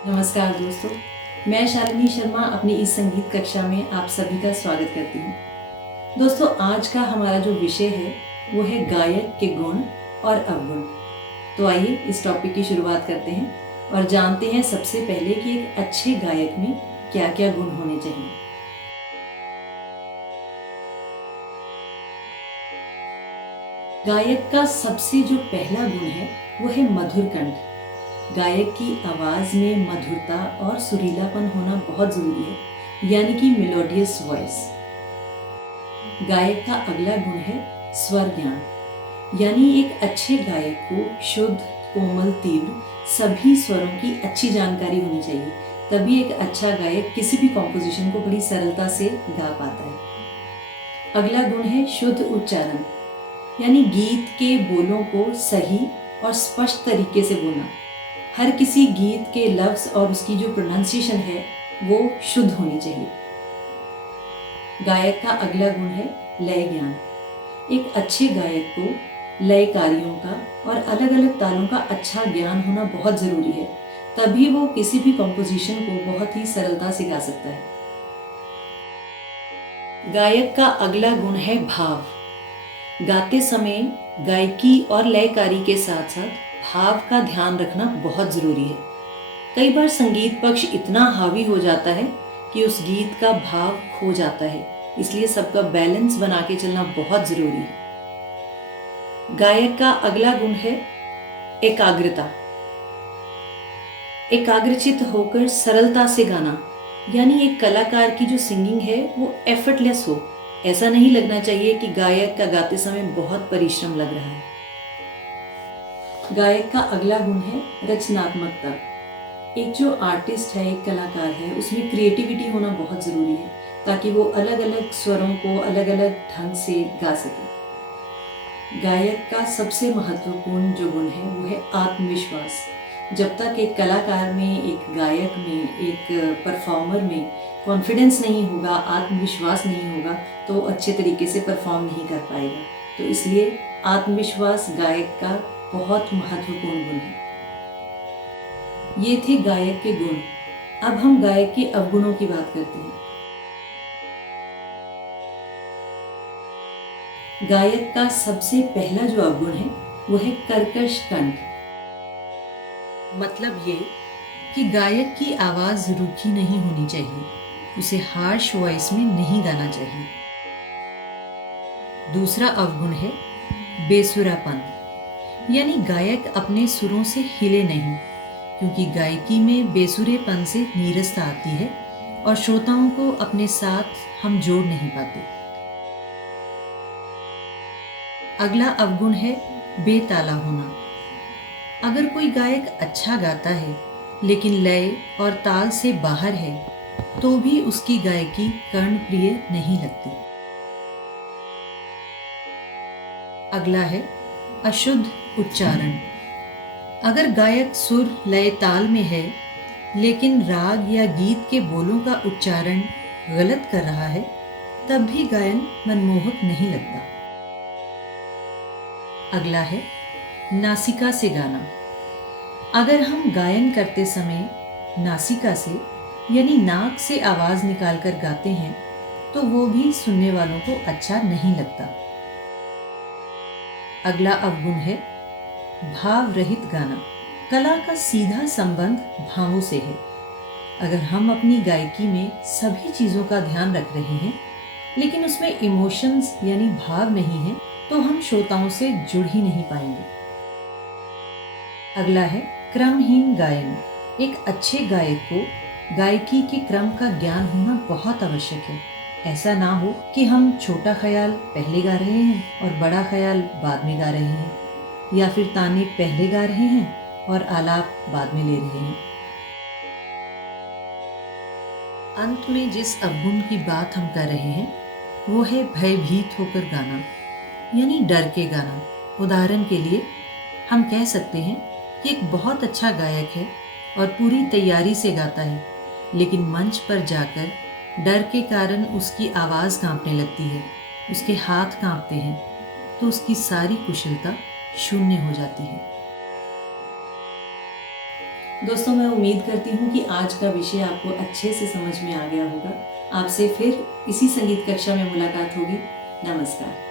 नमस्कार दोस्तों, मैं शालिनी शर्मा अपनी इस संगीत कक्षा में आप सभी का स्वागत करती हूँ। दोस्तों, आज का हमारा जो विषय है वो है गायक के गुण और अवगुण। तो आइए इस टॉपिक की शुरुआत करते हैं और जानते हैं सबसे पहले कि एक अच्छे गायक में क्या क्या गुण होने चाहिए। गायक का सबसे जो पहला गुण है वो है मधुर कंठ। गायक की आवाज़ में मधुरता और सुरीलापन होना बहुत ज़रूरी है, यानी कि मेलोडियस वॉइस। गायक का अगला गुण है स्वर ज्ञान, यानी एक अच्छे गायक को शुद्ध, कोमल, तीव्र सभी स्वरों की अच्छी जानकारी होनी चाहिए। तभी एक अच्छा गायक किसी भी कॉम्पोजिशन को बड़ी सरलता से गा पाता है। अगला गुण है शुद्ध उच्चारण, यानी गीत के बोलों को सही और स्पष्ट तरीके से बोलना। हर किसी गीत के लफ्ज़ और उसकी जो प्रोनाउंसिएशन है वो शुद्ध होनी चाहिए। गायक का अगला गुण है लय ज्ञान। एक अच्छे गायक को लय कार्यों का और अलग अलग तालों का अच्छा ज्ञान होना बहुत ज़रूरी है, तभी वो किसी भी कॉम्पोजिशन को बहुत ही सरलता से गा सकता है। गायक का अगला गुण है भाव। गाते समय गायकी और लयकारी के साथ साथ भाव का ध्यान रखना बहुत ज़रूरी है। कई बार संगीत पक्ष इतना हावी हो जाता है कि उस गीत का भाव खो जाता है, इसलिए सबका बैलेंस बना के चलना बहुत ज़रूरी है। गायक का अगला गुण है एकाग्रता। एकाग्रचित होकर सरलता से गाना, यानी एक कलाकार की जो सिंगिंग है वो एफर्टलेस हो। ऐसा नहीं लगना चाहिए कि गायक का गाते समय बहुत परिश्रम लग रहा है। गायक का अगला गुण है रचनात्मकता। एक जो आर्टिस्ट है, एक कलाकार है, उसमें क्रिएटिविटी होना बहुत ज़रूरी है ताकि वो अलग अलग स्वरों को अलग अलग ढंग से गा सके। गायक का सबसे महत्वपूर्ण जो गुण है वो है आत्मविश्वास। जब तक एक कलाकार में, एक गायक में, एक परफॉर्मर में कॉन्फिडेंस नहीं होगा, आत्मविश्वास नहीं होगा, तो अच्छे तरीके से परफॉर्म नहीं कर पाएगा। तो इसलिए आत्मविश्वास गायक का बहुत महत्वपूर्ण गुण है। ये थे गायक के गुण। अब हम गायक के अवगुणों की बात करते हैं। गायक का सबसे पहला जो अवगुण है वो है कर्कश कंठ। मतलब ये कि गायक की आवाज़ रूखी नहीं होनी चाहिए, उसे हार्श वॉइस में नहीं गाना चाहिए। दूसरा अवगुण है बेसुरापन, यानी गायक अपने सुरों से हिले नहीं, क्योंकि गायकी में बेसुरेपन से नीरसता आती है और श्रोताओं को अपने साथ हम जोड़ नहीं पाते। अगला अवगुण है बेताला होना। अगर कोई गायक अच्छा गाता है लेकिन लय और ताल से बाहर है तो भी उसकी गायकी कर्णप्रिय नहीं लगती। अगला है अशुद्ध उच्चारण। अगर गायक सुर लय ताल में है लेकिन राग या गीत के बोलों का उच्चारण गलत कर रहा है, तब भी गायन मनमोहक नहीं लगता। अगला है नासिका से गाना। अगर हम गायन करते समय नासिका से, यानी नाक से आवाज़ निकालकर गाते हैं तो वो भी सुनने वालों को अच्छा नहीं लगता। अगला अवगुण है भाव रहित गाना। कला का सीधा संबंध भावों से है। अगर हम अपनी गायकी में सभी चीज़ों का ध्यान रख रहे हैं लेकिन उसमें इमोशंस यानी भाव नहीं है, तो हम श्रोताओं से जुड़ ही नहीं पाएंगे। अगला है क्रमहीन गायन। एक अच्छे गायक को गायकी के क्रम का ज्ञान होना बहुत आवश्यक है। ऐसा ना हो कि हम छोटा ख्याल पहले गा रहे हैं और बड़ा ख्याल बाद में गा रहे हैं, या फिर ताने पहले गा रहे हैं और आलाप बाद में ले रहे हैं। अंत में जिस अवगुण की बात हम कर रहे हैं वो है भयभीत होकर गाना, यानी डर के गाना। उदाहरण के लिए हम कह सकते हैं कि एक बहुत अच्छा गायक है और पूरी तैयारी से गाता है, लेकिन मंच पर जाकर डर के कारण उसकी आवाज़ कांपने लगती है, उसके हाथ कांपते हैं, तो उसकी सारी कुशलता शून्य हो जाती है। दोस्तों, मैं उम्मीद करती हूँ कि आज का विषय आपको अच्छे से समझ में आ गया होगा। आपसे फिर इसी संगीत कक्षा में मुलाकात होगी। नमस्कार।